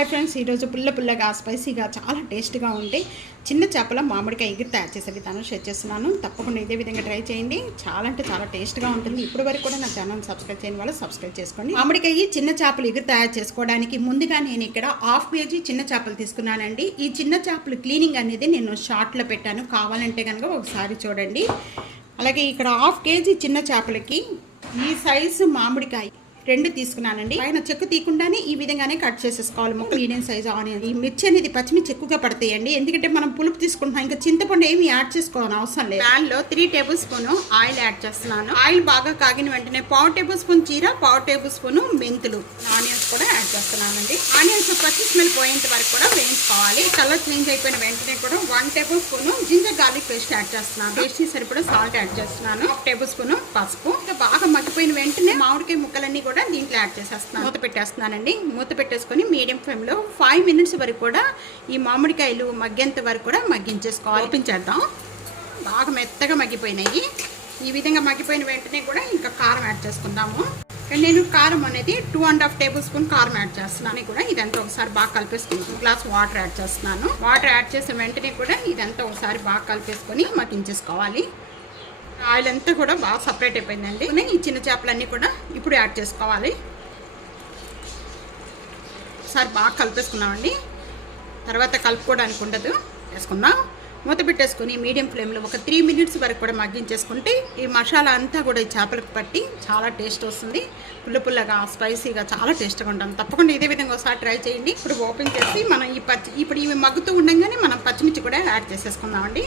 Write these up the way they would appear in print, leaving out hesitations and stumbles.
Hi friends, ఈరోజు పుల్లగా స్పైసీగా చాలా టేస్ట్గా ఉంటే చిన్న చేపల మామిడికాయ ఎగురు తయారు చేసే విధానం షేర్ చేస్తున్నాను. తప్పకుండా ఇదే విధంగా ట్రై చేయండి. చాలా అంటే చాలా టేస్ట్గా ఉంటుంది. ఇప్పటి వరకు కూడా నా ఛానల్ సబ్స్క్రైబ్ చేయని వాళ్ళు సబ్స్క్రైబ్ చేసుకోండి. మామిడికాయ చిన్న చేపలు ఎగురు తయారు చేసుకోవడానికి ముందుగా నేను ఇక్కడ 1/2 kg చిన్న చేపలు తీసుకున్నానండి. ఈ చిన్న చేపలు క్లీనింగ్ అనేది నేను షార్ట్లో పెట్టాను, కావాలంటే కనుక ఒకసారి చూడండి. అలాగే ఇక్కడ 1/2 kg చిన్న చేపలకి ఈ సైజు మామిడికాయ 2 తీసుకున్నానండి. పైన చెక్కు తీయకుండానే ఈ విధంగానే కట్ చేసేసుకోవాలి. Medium size onion. ఈ మిర్చి అనేది పచ్చిమిర్చి ఎక్కువగా పడతాయండి, ఎందుకంటే మనం పులుపు తీసుకుంటున్నాం. ఇంకా చింతపండు ఏమి యాడ్ చేసుకోవాలని అవసరం లేదు. ప్యాన్ లో 3 టేబుల్ స్పూన్ ఆయిల్ యాడ్ చేస్తున్నాను. ఆయిల్ బాగా కాగిన వెంటనే 1/2 టేబుల్ స్పూన్ జీర, 1/2 టేబుల్ స్పూన్ మెంతులు, ఆనియన్స్ కూడా యాడ్ చేస్తున్నానండి. ఆనియన్స్ పచ్చి స్మెల్ పోయేంత వరకు కూడా వేయించుకోవాలి. కలర్ చేంజ్ అయిపోయిన వెంటనే కూడా 1 tablespoon ginger garlic paste add చేస్తున్నాను. పేస్ట్ సరిపడా సాల్ట్ యాడ్ చేస్తున్నాను. 1 టేబుల్ స్పూన్ పసుపు. ఇంకా బాగా మగ్గిపోయిన వెంటనే మామిడికాయ ముక్కలన్నీ కూడా దీంట్లో యాడ్ చేసేస్తున్నాను. మూత పెట్టేస్తున్నానండి. మూత పెట్టేసుకొని మీడియం ఫ్లేమ్ లో 5 minutes వరకు కూడా ఈ మామిడికాయలు మగ్గేంత వరకు కూడా మగ్గించేసుకోవాలి. ఓపెన్ చేద్దాం. బాగా మెత్తగా మగ్గిపోయినాయి. ఈ విధంగా మగ్గిపోయిన వెంటనే కూడా ఇంకా కారం యాడ్ చేసుకుందాము. నేను కారం అనేది 2.5 టేబుల్ స్పూన్ కారం యాడ్ చేస్తున్నాను. కూడా ఇదంతా ఒకసారి బాగా కలిపేసుకుంటాను. గ్లాస్ వాటర్ యాడ్ చేస్తున్నాను. వాటర్ యాడ్ చేసిన వెంటనే కూడా ఇదంతా ఒకసారి బాగా కలిపేసుకొని మగ్గించేసుకోవాలి. ఆయిల్ అంతా కూడా బాగా సపరేట్ అయిపోయిందండి. ఈ చిన్న చేపలన్నీ కూడా ఇప్పుడు యాడ్ చేసుకోవాలి. ఒకసారి బాగా కలిపేసుకున్నామండి. తర్వాత కలుపుకోవడానికి ఉండదు, వేసుకుందాం. మూత పెట్టేసుకుని మీడియం ఫ్లేమ్లో ఒక 3 minutes వరకు కూడా మగ్గించేసుకుంటే ఈ మసాలా అంతా కూడా ఈ చేపలకు పట్టి చాలా టేస్ట్ వస్తుంది. పుల్లగా స్పైసీగా చాలా టేస్ట్గా ఉంటుంది. తప్పకుండా ఇదే విధంగా ఒకసారి ట్రై చేయండి. ఇప్పుడు ఓపెన్ చేసి మనం ఇప్పుడు ఇవి మగ్గుతూ ఉండగానే మనం పచ్చిమిర్చి కూడా యాడ్ చేసేసుకుందామండి.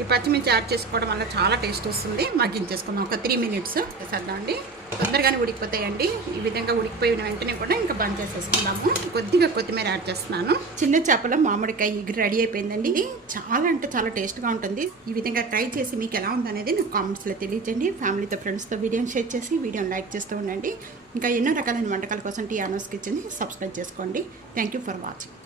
ఈ పచ్చిమిర్చి యాడ్ చేసుకోవడం వల్ల చాలా టేస్ట్ వస్తుంది. మగ్గించేసుకుందాం. ఒక 3 minutes చేసేద్దామండి. తొందరగానే ఉడికిపోతాయండి. ఈ విధంగా ఉడికిపోయిన వెంటనే కూడా ఇంకా బంద్ చేసేసుకుందాము. కొద్దిగా కొత్తిమీర యాడ్ చేస్తున్నాను. చిన్న చేపల మామిడికాయ ఎగురు రెడీ అయిపోయిందండి. ఇది చాలా అంటే చాలా టేస్ట్గా ఉంటుంది. ఈ విధంగా ట్రై చేసి మీకు ఎలా ఉందనేది నాకు కామెంట్స్లో తెలియజేయండి. ఫ్యామిలీతో ఫ్రెండ్స్తో వీడియోని షేర్ చేసి వీడియోని లైక్ చేస్తూ ఉండండి. ఇంకా ఎన్నో రకాలైన వంటకాల కోసం టీ ఆనర్స్ కిచెన్ని సబ్స్క్రైబ్ చేసుకోండి. Thank you for watching.